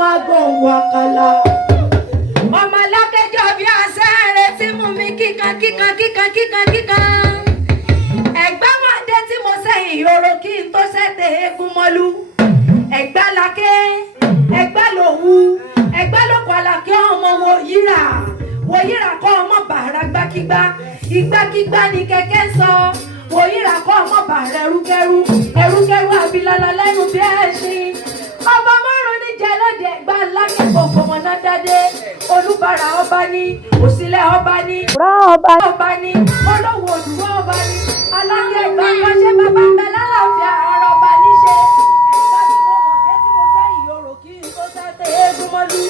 máa gbóhùn àkàlà. Ọmọ alákẹ́jọ́ bí àṣẹ́rẹ́ tí mú mi kíkan. Ẹ̀gbá máa dé tí mo sẹ́yìn ìhòòrò kí n tó ṣẹ́tẹ̀ eégún mọ́lú. Ẹ̀gbá lákẹ́, ẹ̀gbá lòwú, ẹ̀gbá lóko àlàkẹ́ ọmọ wòyíra kọ́ ọmọ bàrà gbákígbá. Ìgbákígbá ni kẹ̀kẹ́ sọ. Wòyíra kọ́ ọmọ bàrà ẹrúkẹ́rú àbílálà lẹ́nu bí ẹṣin. Ọba márùn ní jẹ lóde Ẹ̀gbá lákẹ́kọ̀ọ́ fọmọná dádé. Olúbàrà ọba ní, òsílẹ̀ ọba ní, ọba ní, olówó òdùwọ́ ọba ní. Alákẹ́ Ẹ̀gbá kan ṣe bàbá ń bẹ lálàáfíà ara ọba níṣe. Ẹ̀gbá tí mo mọ̀ dé tí mo sẹ́yìn yòrò kí n tó sẹ́tẹ̀ eégún mọ́lú.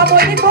Ọmọ onígbò